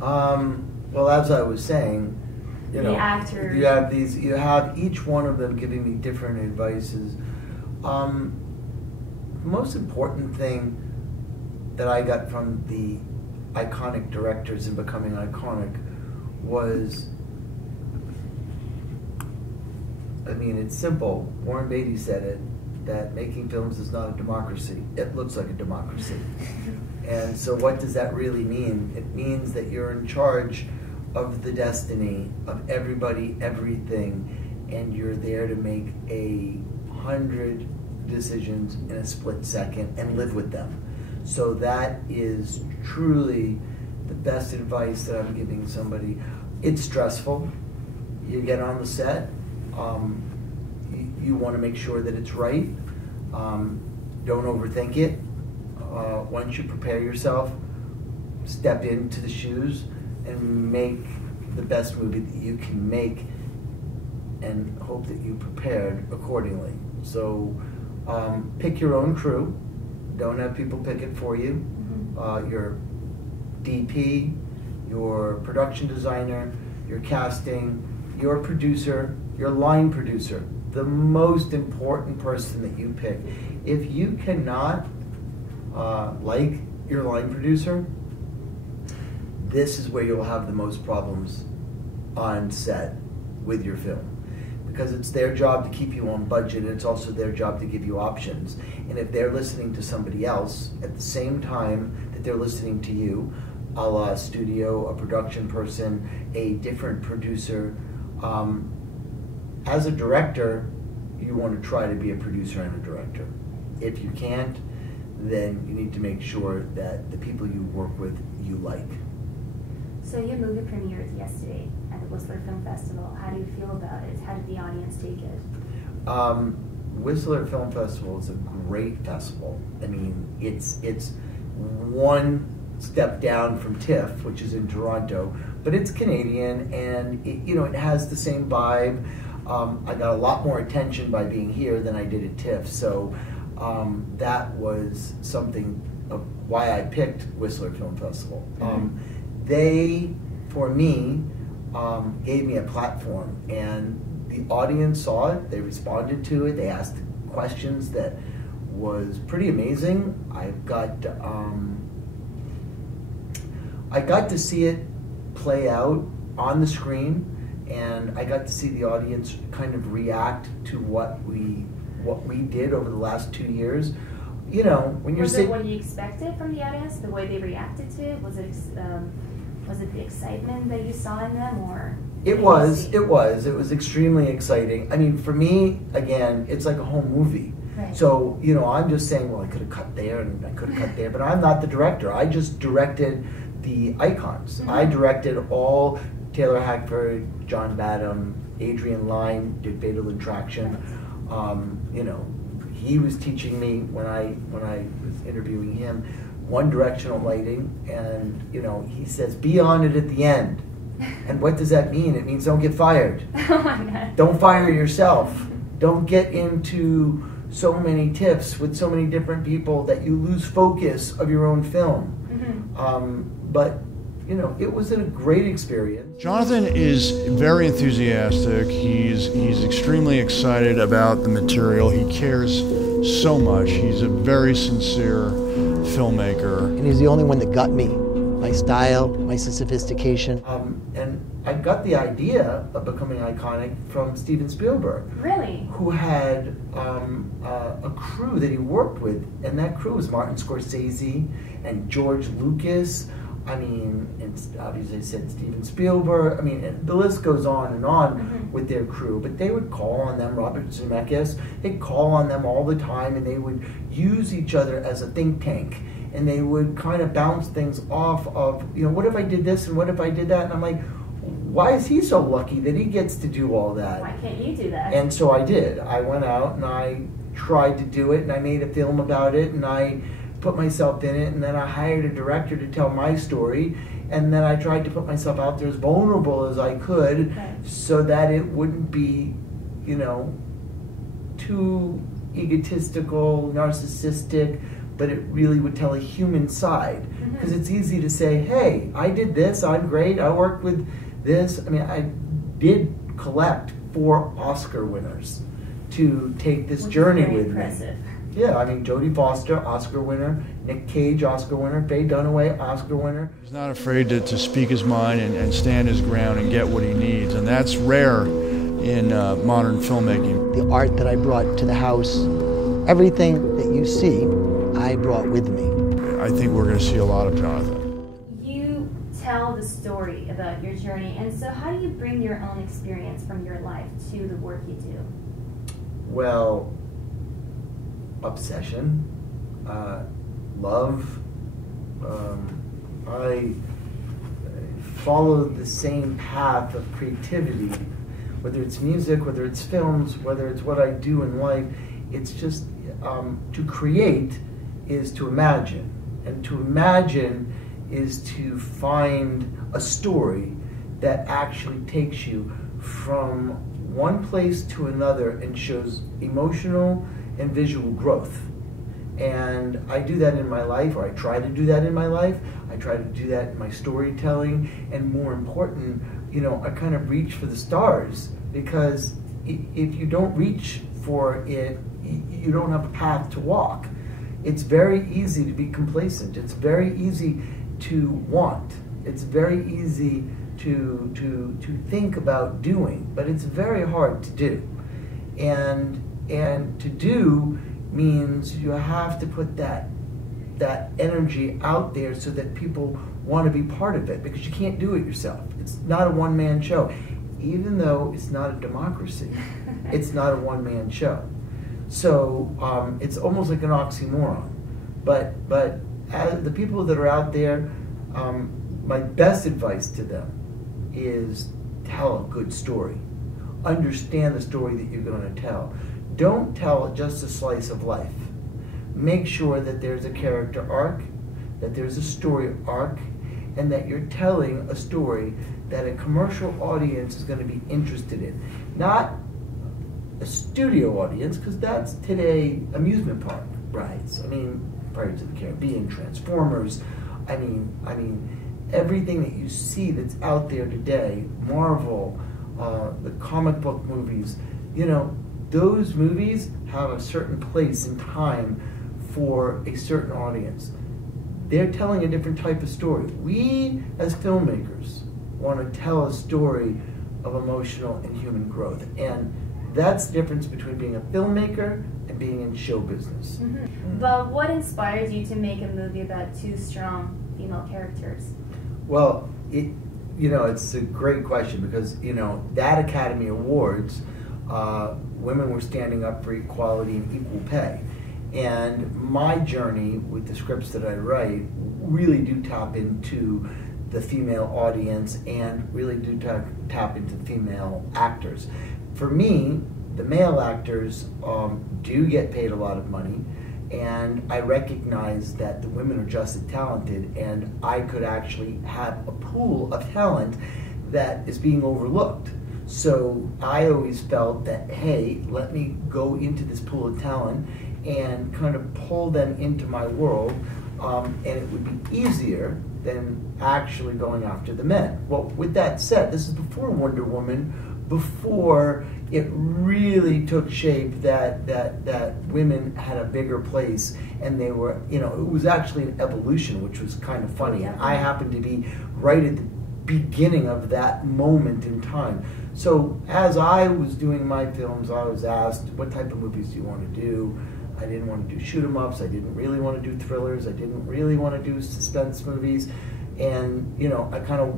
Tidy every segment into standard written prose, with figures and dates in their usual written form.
Well, as I was saying, you know, the actors. you have each one of them giving me different advices. The most important thing that I got from the iconic directors in becoming iconic was, I mean, it's simple. Warren Beatty said it, that making films is not a democracy. It looks like a democracy. And so what does that really mean? It means that you're in charge of the destiny of everybody, everything, and you're there to make 100 decisions in a split second and live with them. So that is truly the best advice that I'm giving somebody. It's stressful. You get on the set. You want to make sure that it's right. Don't overthink it. Once you prepare yourself, step into the shoes and make the best movie that you can make, and hope that you prepared accordingly. So pick your own crew. Don't have people pick it for you. Your DP, your production designer, your casting, your producer, your line producer, the most important person that you pick. If you cannot like your line producer, this is where you'll have the most problems on set with your film. Because it's their job to keep you on budget, and it's also their job to give you options. And if they're listening to somebody else at the same time that they're listening to you, a la studio, a production person, a different producer, as a director, you want to try to be a producer and a director. If you can't, then you need to make sure that the people you work with, you like. So your movie premiered yesterday at the Whistler Film Festival. How do you feel about it? How did the audience take it? Whistler Film Festival is a great festival. I mean, it's one step down from TIFF, which is in Toronto, but it's Canadian, and it has the same vibe. I got a lot more attention by being here than I did at TIFF, so that was something of why I picked Whistler Film Festival. They, for me, gave me a platform, and the audience saw it, they responded to it, they asked questions that was pretty amazing. I got to see it play out on the screen, and I got to see the audience kind of react to what we did over the last 2 years. You know, when you're saying, was it what you expected from the audience? The way they reacted to it? Was it the excitement that you saw in them, or? It was extremely exciting. I mean, for me, again, it's like a home movie. Right. So, I'm just saying, well, I could have cut there and I could have cut there, but I'm not the director. I just directed the icons. I directed all Taylor Hackford, John Badham, Adrian Lyne did Fatal Attraction. He was teaching me when I was interviewing him one directional lighting, and he says, be on it at the end. And what does that mean? It means don't get fired. Oh my God. Don't fire yourself. Don't get into so many tiffs with so many different people that you lose focus of your own film. But it was a great experience. Jonathan is very enthusiastic. He's extremely excited about the material. He cares so much. He's a very sincere filmmaker. And he's the only one that got me. My style, my sophistication. And I got the idea of becoming iconic from Steven Spielberg. Really? Who had a crew that he worked with, and that crew was Martin Scorsese and George Lucas. I mean, and obviously I said Steven Spielberg. I mean, the list goes on and on with their crew. But they would call on them, Robert Zemeckis, they'd call on them all the time, and they would use each other as a think tank. And they would kind of bounce things off of, what if I did this and what if I did that? And I'm like, why is he so lucky that he gets to do all that? Why can't you do that? And so I did. I went out and I tried to do it, and I made a film about it, and I put myself in it, and then I hired a director to tell my story, and then I tried to put myself out there as vulnerable as I could, so that it wouldn't be, too egotistical, narcissistic, but it really would tell a human side. Because it's easy to say, hey, I did this, I'm great, I worked with this. I mean, I did collect 4 Oscar winners to take this journey with impressive. me. Yeah, I mean, Jodie Foster, Oscar winner, Nick Cage, Oscar winner, Faye Dunaway, Oscar winner. He's not afraid to speak his mind and stand his ground and get what he needs, and that's rare in modern filmmaking. The art that I brought to the house, everything that you see, I brought with me. I think we're going to see a lot of Jonathan. You tell the story about your journey, and so how do you bring your own experience from your life to the work you do? Well, obsession, love. I followed the same path of creativity, whether it's music, whether it's films, whether it's what I do in life. It's just to create is to imagine, and to imagine is to find a story that actually takes you from one place to another and shows emotional and visual growth. And I do that in my life, or I try to do that in my life. I try to do that in my storytelling, and more important, you know, I kind of reach for the stars, because if you don't reach for it, you don't have a path to walk. It's very easy to be complacent. It's very easy to want. It's very easy to think about doing, but it's very hard to do. And to do means you have to put that energy out there so that people want to be part of it, because you can't do it yourself. It's not a one-man show. Even though it's not a democracy, it's not a one-man show. So it's almost like an oxymoron. But as the people that are out there, my best advice to them is tell a good story. Understand the story that you're going to tell. Don't tell just a slice of life. Make sure that there's a character arc, that there's a story arc, and that you're telling a story that a commercial audience is going to be interested in. Not a studio audience, because that's today amusement park rides. I mean, Pirates of the Caribbean, Transformers, I mean, everything that you see that's out there today, Marvel, the comic book movies, you know, those movies have a certain place in time for a certain audience. They're telling a different type of story. We, as filmmakers, want to tell a story of emotional and human growth. And that's the difference between being a filmmaker and being in show business. But what inspires you to make a movie about 2 strong female characters? Well, it's a great question, because, that Academy Awards, women were standing up for equality and equal pay. And my journey with the scripts that I write really do tap into the female audience and really do tap into female actors. For me, the male actors do get paid a lot of money, and I recognize that the women are just as talented, and I could actually have a pool of talent that is being overlooked. So I always felt that, hey, let me go into this pool of talent and kind of pull them into my world, and it would be easier than actually going after the men. Well, with that said, this is before Wonder Woman, before it really took shape that women had a bigger place, and they were, it was actually an evolution, which was kind of funny. And I happened to be right at the beginning of that moment in time. So as I was doing my films, I was asked, what type of movies do you want to do? I didn't want to do shoot-'em-ups. I didn't really want to do thrillers. I didn't really want to do suspense movies. And, I kind of,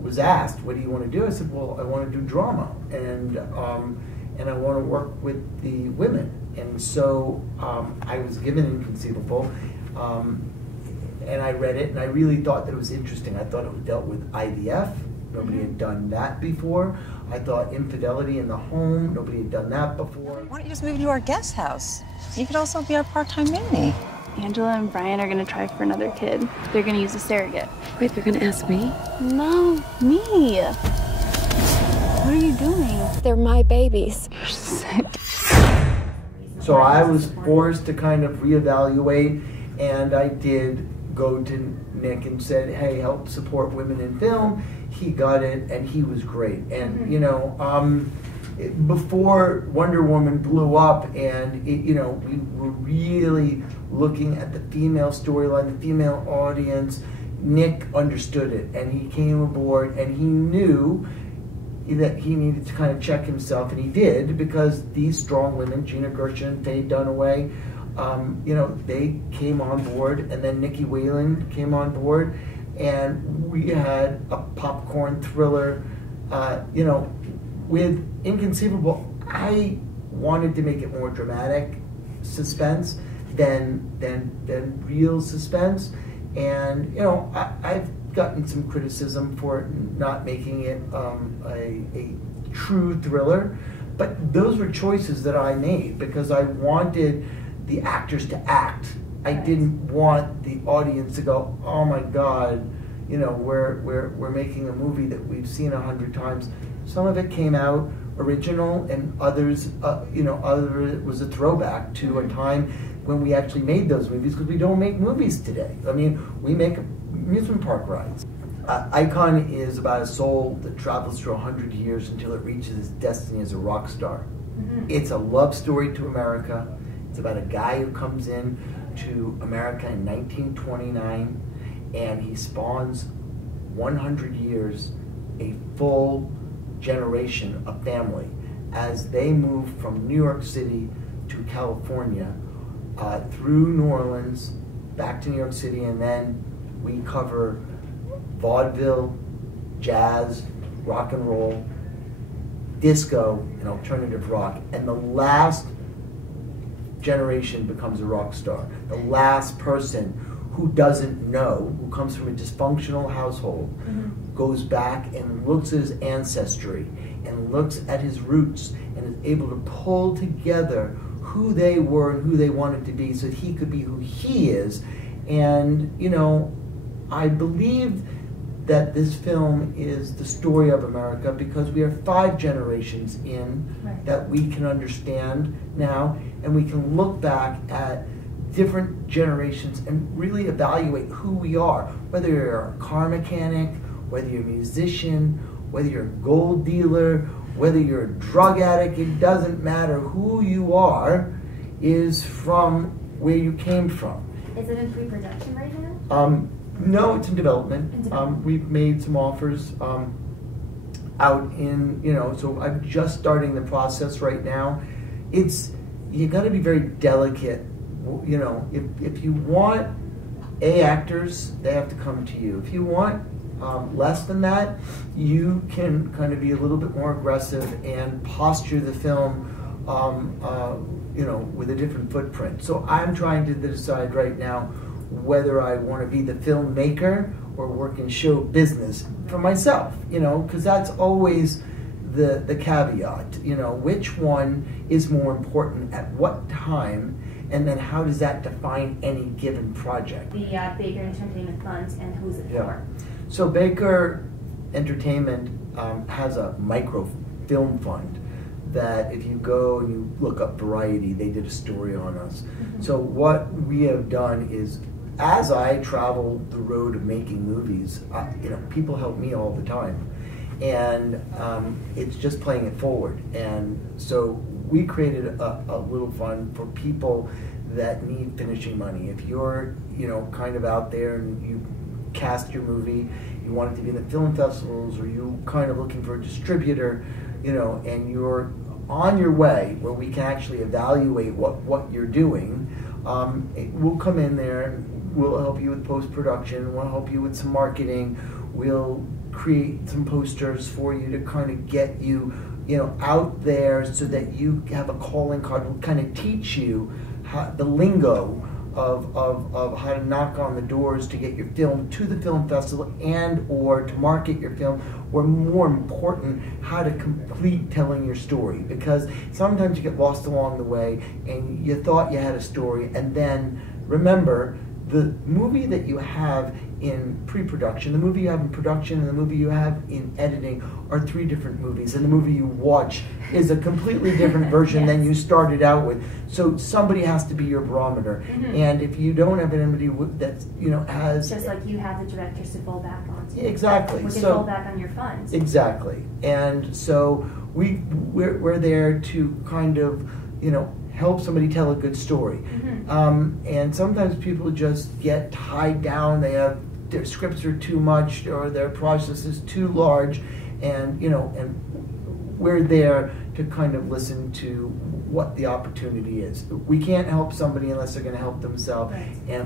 was asked, what do you want to do? I said, well, I want to do drama. And I want to work with the women. And so I was given Inconceivable. And I read it, and I really thought that it was interesting. I thought it dealt with IVF. Nobody had done that before. I thought infidelity in the home. Nobody had done that before. Why don't you just move into our guest house? You could also be our part-time nanny. Angela and Brian are going to try for another kid. They're going to use a surrogate. Wait, they're going to ask me? No, me. What are you doing? They're my babies. You're sick. So So I was forced to kind of reevaluate, and I did go to Nick and said, hey, help support women in film. He got it, and he was great. And, you know, before Wonder Woman blew up, and, you know, we were really looking at the female storyline, the female audience, Nick understood it, and he came aboard, and he knew that he needed to kind of check himself, and he did, because these strong women, Gina Gershon, Faye Dunaway, you know, they came on board, and then Nikki Whalen came on board, and we had a popcorn thriller. You know, with Inconceivable, I wanted to make it more dramatic suspense than real suspense, and you know, I've gotten some criticism for not making it a true thriller, but those were choices that I made because I wanted the actors to act. I didn't want the audience to go, oh my God, you know, we're making a movie that we've seen 100 times. Some of it came out original, and others, you know, it was a throwback to a time when we actually made those movies, because we don't make movies today. I mean, we make amusement park rides. Icon is about a soul that travels through 100 years until it reaches its destiny as a rock star. It's a love story to America. It's about a guy who comes in to America in 1929, and he spawns 100 years, a full generation of family, as they move from New York City to California, through New Orleans, back to New York City, and then we cover vaudeville, jazz, rock and roll, disco, and alternative rock. And the last generation becomes a rock star. The last person who doesn't know, who comes from a dysfunctional household, goes back and looks at his ancestry and looks at his roots and is able to pull together who they were and who they wanted to be so that he could be who he is. And, you know, I believe that this film is the story of America because we are 5 generations in that we can understand now, and we can look back at different generations and really evaluate who we are, whether you're a car mechanic, whether you're a musician, whether you're a gold dealer, whether you're a drug addict. It doesn't matter. Who you are is from where you came from. Is it in pre-production right now? No, it's in development. We've made some offers out in, you know, so I'm just starting the process right now. You got to be very delicate. You know, if you want A actors, they have to come to you. If you want less than that, you can kind of be a little bit more aggressive and posture the film, you know, with a different footprint. So I'm trying to decide right now whether I want to be the filmmaker or work in show business for myself, you know, because that's always the caveat, you know, which one is more important at what time, and then how does that define any given project? The Baker Entertainment Fund, and who's it for? So Baker Entertainment has a microfilm fund that if you go and you look up Variety, they did a story on us. So what we have done is, as I travel the road of making movies, you know, people help me all the time. And it's just paying it forward. And so we created a little fund for people that need finishing money. If you're, you know, kind of out there and you cast your movie, you want it to be in the film festivals, or you kind of looking for a distributor, you know, and you're on your way where we can actually evaluate what you're doing, we'll come in there and we'll help you with post-production, we'll help you with some marketing, we'll create some posters for you to kind of get you, you know, out there so that you have a calling card. We'll kind of teach you the lingo of how to knock on the doors to get your film to the film festival and or to market your film, or more important, how to complete telling your story. Because sometimes you get lost along the way and you thought you had a story, and then remember, the movie that you have in pre-production. The movie you have in production and the movie you have in editing are 3 different movies, and the movie you watch is a completely different version than you started out with. So somebody has to be your barometer, and if you don't have anybody that has just like you have the directors to fall back on. Exactly. We can fall back on your funds. Exactly, and so we're there to kind of help somebody tell a good story. And sometimes people just get tied down. Their scripts are too much, or their process is too large, and and we're there to kind of listen to what the opportunity is. We can't help somebody unless they're going to help themselves,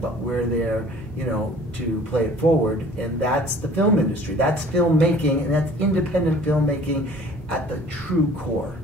but we're there, to play it forward, and that's the film industry. That's filmmaking, and that's independent filmmaking at the true core.